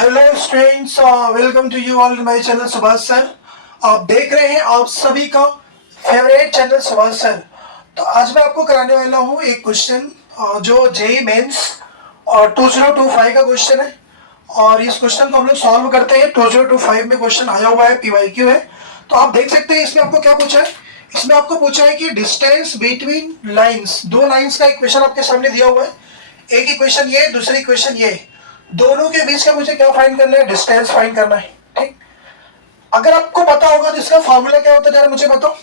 Hello students, welcome to you all my channel Subhash sir. आप देख रहे हैं आप सभी का फेवरेट चैनल सुभाष सर। तो आज मैं आपको कराने वाला हूँ एक क्वेश्चन जो जेई मेंस और 2025 का क्वेश्चन है। और इस क्वेश्चन को हम लोग सॉल्व करते हैं। 2025 में क्वेश्चन आया हुआ है, पीवाईक्यू है। तो आप देख सकते हैं इसमें आपको क्या पूछा है। इसमें आपको पूछा है कि डिस्टेंस बिटवीन लाइन्स, दो लाइन्स का इक्वेशन आपके सामने दिया हुआ है। एक इक्वेशन ये, दूसरी इक्वेशन ये, दोनों के बीच का मुझे क्या फाइंड करना है, डिस्टेंस फाइंड करना है। ठीक, अगर आपको पता होगा तो इसका फॉर्मूला क्या होता है, जरा मुझे बताओ।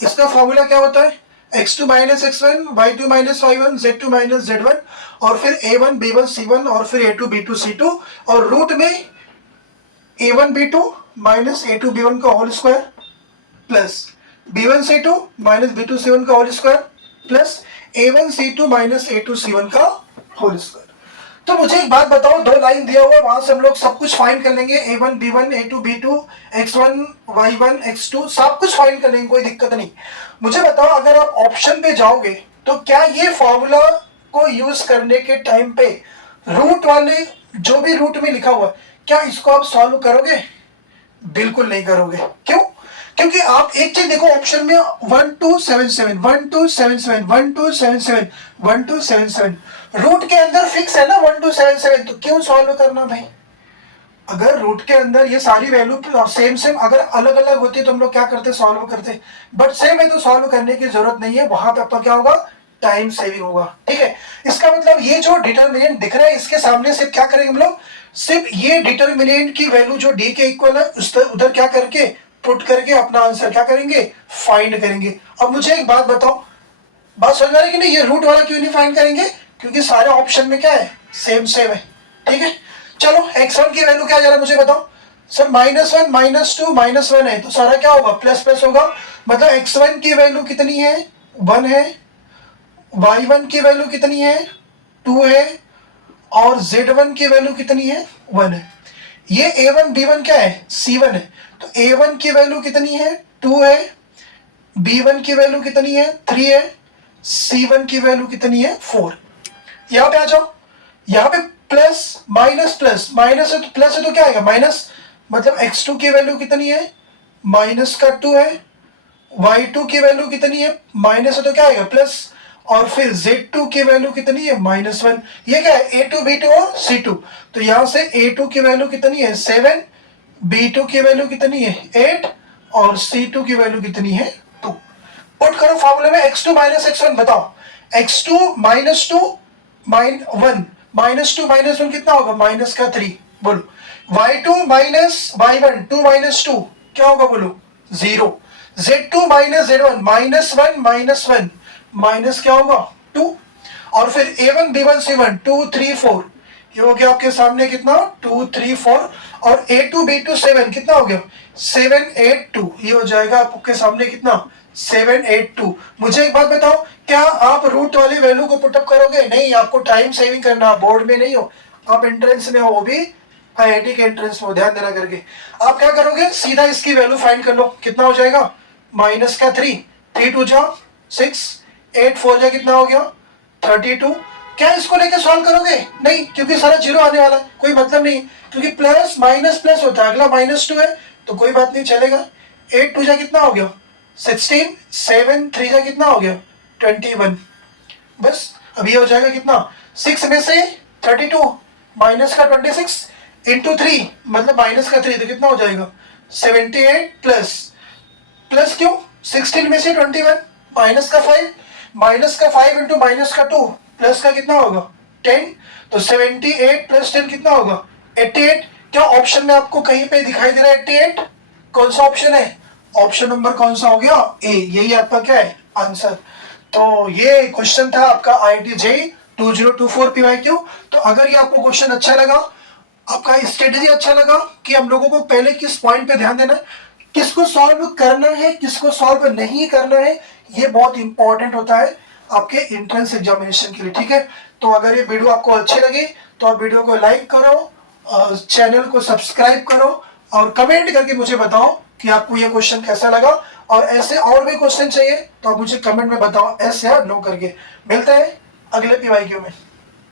इसका फॉर्मूला क्या होता है, x2 minus x1, y2 minus y1, z2 minus z1, और फिर a1 b1 c1, और फिर a2 b2 c2, और रूट में a1 b2 minus a2 b1 का whole square plus b1 c2 minus b2 c1 का whole square plus a1 c2 minus a2 c1 का whole square. तो मुझे एक बात बताओ, दो लाइन दिया हुआ है, वहां से हम लोग सब कुछ फाइंड कर लेंगे। a1 b1 a2 b2 x1 y1 x2 सब कुछ फाइंड कर लेंगे, कोई दिक्कत नहीं। मुझे बताओ, अगर आप ऑप्शन पे जाओगे तो क्या ये फॉर्मूला को यूज करने के टाइम पे रूट वाले जो भी रूट में लिखा हुआ है, क्या इसको आप सॉल्व करोगे? बिल्कुल नहीं करोगे। क्यों? क्योंकि आप एक चीज देखो, ऑप्शन में 1277 1277 1277 1277 रूट के अंदर फिक्स है ना 1277, तो क्यों सॉल्व करना भाई? अगर रूट के अंदर ये सारी वैल्यू सेम सेम अगर अलग अलग होती तो हम लोग क्या करते, सॉल्व करते। बट सेम है तो सॉल्व करने की जरूरत नहीं है, वहां पे आपका क्या होगा, टाइम सेविंग होगा। ठीक है, इसका मतलब ये जो डिटर्मिनेंट दिख रहा है इसके सामने सिर्फ क्या करेंगे हम लोग, सिर्फ ये डिटर्मिनेंट की वैल्यू जो डी के इक्वल है उधर क्या करके पुट करके अपना आंसर क्या करेंगे, फाइंड करेंगे। अब मुझे एक बात बताओ, बात समझ आ रही है कि नहीं? ये रूट वाला क्यों नहीं फाइंड करेंगे, क्योंकि सारे ऑप्शन में क्या है, सेम सेम है। ठीक है, चलो x1 की वैल्यू क्या, जरा मुझे बताओ सर। -1 -2 -1 है तो सारा क्या होगा, प्लस प्लस होगा। मतलब x1 की वैल्यू कितनी है, 1 है, y1 की वैल्यू कितनी है, 2 है, और z1 की वैल्यू कितनी है, 1 है। ये a1 b1 क्या है, c1 है। तो a1 की वैल्यू कितनी है, 2 है, b1 की वैल्यू कितनी है, 3 है, c1 की वैल्यू कितनी है, 4। यहां पे आ जाओ, यहां पे प्लस माइनस प्लस माइनस है तो प्लस है तो क्या आएगा, माइनस। मतलब x2 की वैल्यू कितनी है, -2 है, y2 की वैल्यू कितनी है, माइनस है तो क्या आएगा, प्लस, और फिर z2 की वैल्यू कितनी है, -1। ये क्या है, a2 b2 और c2। तो यहां से a2 की वैल्यू कितनी है, 7, b2 की वैल्यू कितनी है, 8, और c2 की वैल्यू कितनी है, 2। पुट करो फॉर्मूले में x2 माइनस x1। बताओ, x2 -2 -1 -2 -1 कितना होगा, -3। बोलो, y2 माइनस y1 2 -2 क्या होगा, बोलो 0। z2 माइनस z1 -1 माइनस क्या होगा, 2। और फिर a1 b1 c1 2 3 4, ये हो गया आपके सामने कितना, 2 3 4, और a2 b2 7 कितना हो गया, 7 8 2, ये हो जाएगा आपके सामने कितना, 7 8 2। मुझे एक बात बताओ, क्या आप रूट वाली वैल्यू को पुटअप करोगे? नहीं, आपको टाइम सेविंग करना, बोर्ड में नहीं हो, आप एंट्रेंस में हो, वो भी आईआईटी के एंट्रेंस में हो, ध्यान देना करके। आप क्या करोगे, सीधा इसकी वैल्यू फाइंड कर लो, कितना हो जाएगा, -3 3 2 जा 6, 8 4 जा कितना हो गया, 32। क्या इसको लेके सॉल्व करोगे? नहीं, क्योंकि सारा जीरो आने वाला है, कोई मतलब नहीं, क्योंकि प्लस माइनस प्लस होता है, अगला -2 है तो कोई बात नहीं, चलेगा। 8 2 जा कितना हो गया, 16, 7 3 जा कितना हो गया, 21। बस अब ये हो जाएगा कितना, 6 में से 32 माइनस का 26 इंटू 3, मतलब माइनस का 3 तो कितना हो जाएगा, 78 प्लस प्लस क्यों, 16 में से 21 माइनस का 5 इंटू माइनस का 2 प्लस का कितना होगा, 10। तो 78 प्लस 10 कितना होगा, 88। क्या ऑप्शन में आपको कहीं पे दिखाई दे रहा है 88? कौन सा ऑप्शन है, ऑप्शन नंबर कौन सा हो गया, ए। यही आपका क्या है, आंसर। तो ये क्वेश्चन था आपका आईआईटी जेईई 2024 पीवाईक्यू। तो अगर ये आपको क्वेश्चन अच्छा लगा, आपका स्ट्रेटेजी अच्छा लगा कि हम लोगों को पहले किस पॉइंट पे ध्यान देना है, किसको सॉल्व करना है, किसको सॉल्व नहीं करना है, ये बहुत इंपॉर्टेंट होता है आपके एंट्रेंस एग्जामिनेशन के लिए। ठीक है, तो अगर ये वीडियो आपको अच्छी लगी तो आप वीडियो को लाइक करो, चैनल को सब्सक्राइब करो, और कमेंट करके मुझे बताओ कि आपको ये क्वेश्चन कैसा लगा। और ऐसे और भी क्वेश्चन चाहिए तो आप मुझे कमेंट में बताओ, एस या नो करके। मिलते हैं अगले पीवाईक्यू में।